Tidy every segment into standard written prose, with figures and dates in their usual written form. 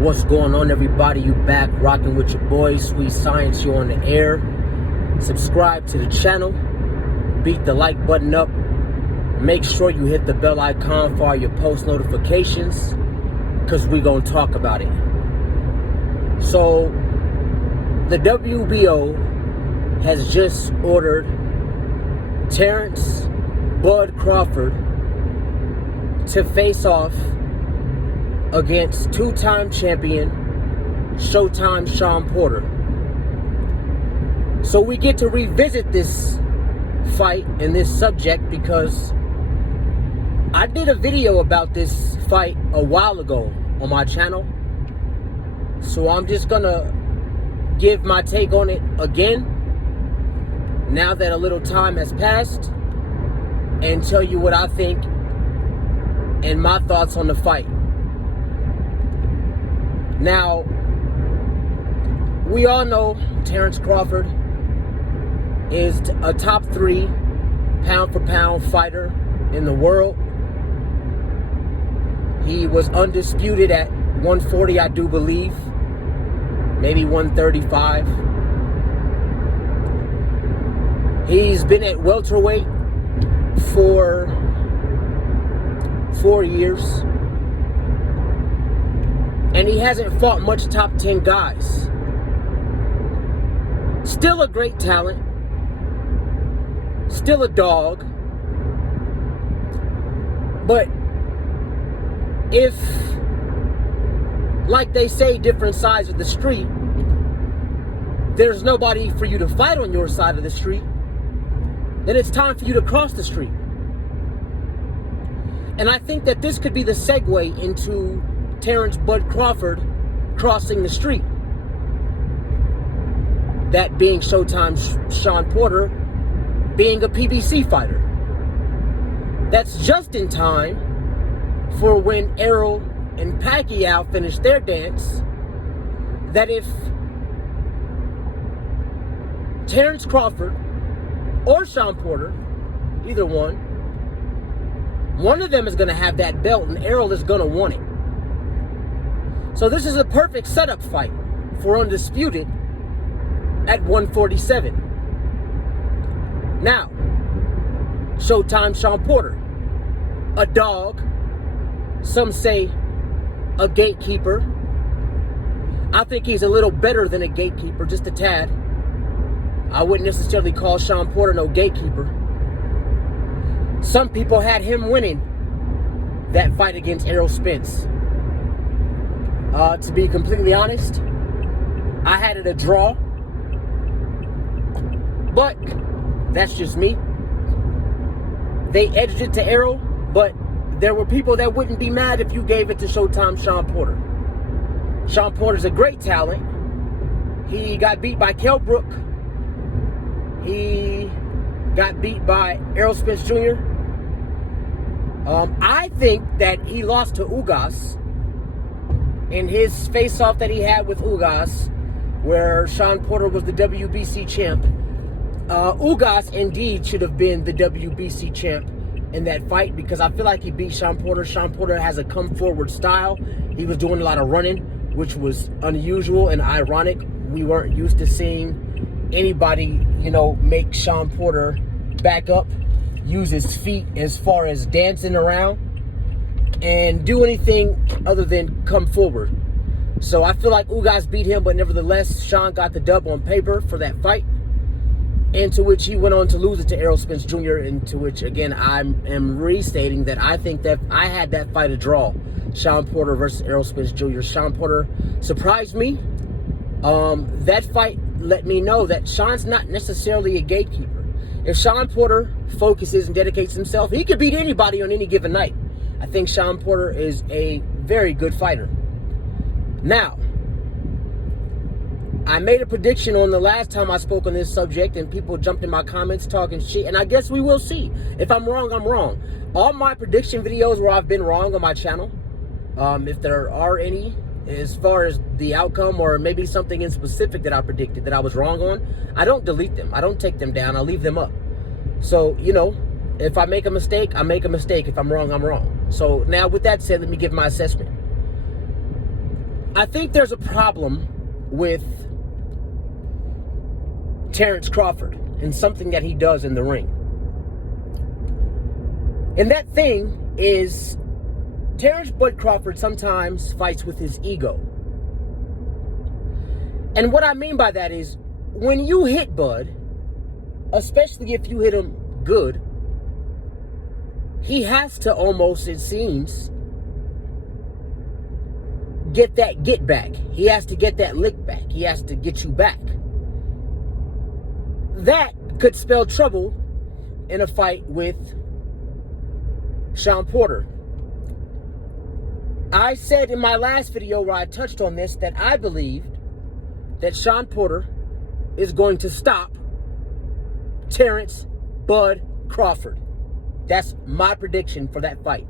What's going on, everybody? You back rocking with your boy Sweet Science. You on the air. Subscribe to the channel. Beat the like button up. Make sure you hit the bell icon for all your post notifications, because we're going to talk about it. So the WBO has just ordered Terrance Crawford to face off against two-time champion Showtime Shawn Porter. So we get to revisit this fight and this subject because I did a video about this fight a while ago on my channel. So I'm just gonna give my take on it again now that a little time has passed and tell you what I think and my thoughts on the fight. Now, we all know Terrance Crawford is a top 3 pound-for-pound fighter in the world. He was undisputed at 140, I do believe. Maybe 135. He's been at welterweight for 4 years. And he hasn't fought much top 10 guys. Still a great talent. Still a dog. But if, like they say, different sides of the street, there's nobody for you to fight on your side of the street, then it's time for you to cross the street. And I think that this could be the segue into Terrance Crawford crossing the street. That being Showtime Shawn Porter being a PBC fighter. That's just in time for when Errol and Pacquiao finish their dance. That if Terrance Crawford or Shawn Porter, either one of them is going to have that belt and Errol is going to want it. So this is a perfect setup fight for Undisputed at 147. Now, Showtime Shawn Porter, a dog, some say a gatekeeper. I think he's a little better than a gatekeeper, just a tad. I wouldn't necessarily call Shawn Porter no gatekeeper. Some people had him winning that fight against Errol Spence. To be completely honest, I had it a draw, but that's just me. They edged it to Errol, but there were people that wouldn't be mad if you gave it to Showtime Shawn Porter. Shawn Porter's a great talent. He got beat by Kell Brook. He got beat by Errol Spence Jr. I think that he lost to Ugas in his face-off that he had with Ugas, where Shawn Porter was the WBC champ. Ugas indeed should have been the WBC champ in that fight because I feel like he beat Shawn Porter. Shawn Porter has a come-forward style. He was doing a lot of running, which was unusual and ironic. We weren't used to seeing anybody, make Shawn Porter back up, use his feet as far as dancing around, and do anything other than come forward. So I feel like Ugas beat him, but nevertheless, Shawn got the dub on paper for that fight, into which he went on to lose it to Errol Spence Jr., into which, again, I am restating that I think that I had that fight a draw. Shawn Porter versus Errol Spence Jr. Shawn Porter surprised me. That fight let me know that Shawn's not necessarily a gatekeeper. If Shawn Porter focuses and dedicates himself, he could beat anybody on any given night. I think Shawn Porter is a very good fighter. Now, I made a prediction on the last time I spoke on this subject, and people jumped in my comments talking shit, and I guess we will see. If I'm wrong, I'm wrong. All my prediction videos where I've been wrong on my channel, if there are any, as far as the outcome or maybe something in specific that I predicted that I was wrong on, I don't delete them. I don't take them down. I leave them up. So, if I make a mistake, I make a mistake. If I'm wrong, I'm wrong. So now with that said, let me give my assessment. I think there's a problem with Terrance Crawford and something that he does in the ring. And that thing is Terrance Bud Crawford sometimes fights with his ego. And what I mean by that is when you hit Bud, especially if you hit him good, he has to almost, it seems, get that get back. He has to get that lick back. He has to get you back. That could spell trouble in a fight with Shawn Porter. I said in my last video where I touched on this that I believed that Shawn Porter is going to stop Terrance Bud Crawford. That's my prediction for that fight.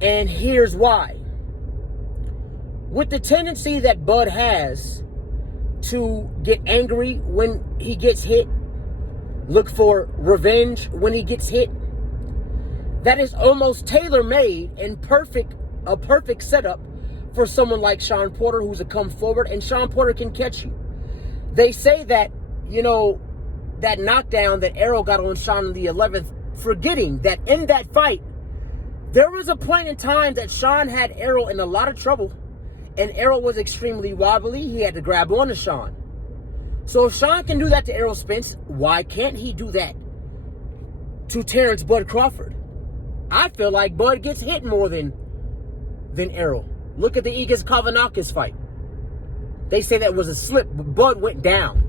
And here's why. With the tendency that Bud has to get angry when he gets hit, look for revenge when he gets hit, that is almost tailor-made and a perfect setup for someone like Shawn Porter, who's a come forward, and Shawn Porter can catch you. They say that, you know, that knockdown that Errol got on Shawn in the 11th, forgetting that in that fight, there was a point in time that Shawn had Errol in a lot of trouble, and Errol was extremely wobbly. He had to grab on to Shawn. So if Shawn can do that to Errol Spence, why can't he do that to Terrance Bud Crawford? I feel like Bud gets hit more than Errol. Look at the Igas Kavanakis fight. They say that was a slip, but Bud went down.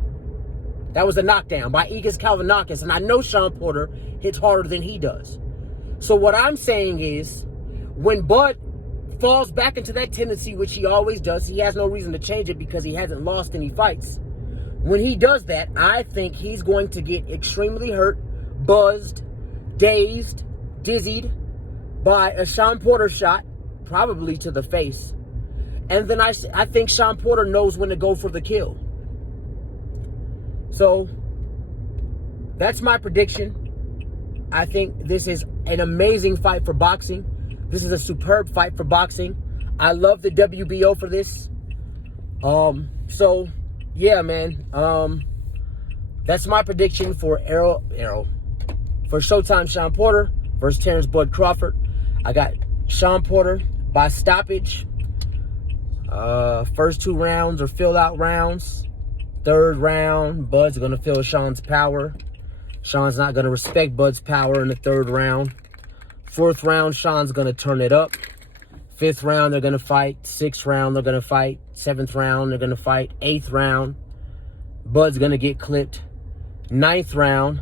That was a knockdown by Igas Kavanakis, and I know Shawn Porter hits harder than he does. So what I'm saying is, when Bud falls back into that tendency, which he always does, he has no reason to change it because he hasn't lost any fights. When he does that, I think he's going to get extremely hurt, buzzed, dazed, dizzied by a Shawn Porter shot, probably to the face. And then I think Shawn Porter knows when to go for the kill. So, that's my prediction. I think this is an amazing fight for boxing. This is a superb fight for boxing. I love the WBO for this. So, yeah, man. That's my prediction for Errol. For Showtime, Shawn Porter versus Terrance Bud Crawford. I got Shawn Porter by stoppage. First 2 rounds are fill-out rounds. 3rd round, Bud's going to feel Shawn's power. Shawn's not going to respect Bud's power in the 3rd round. 4th round, Shawn's going to turn it up. 5th round, they're going to fight. 6th round, they're going to fight. 7th round, they're going to fight. 8th round, Bud's going to get clipped. 9th round,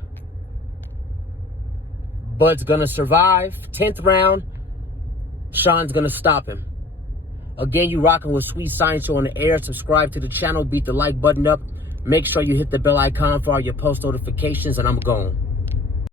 Bud's going to survive. 10th round, Shawn's going to stop him. Again, you rocking with Sweet Science Show on the air. Subscribe to the channel. Beat the like button up. Make sure you hit the bell icon for all your post notifications, and I'm gone.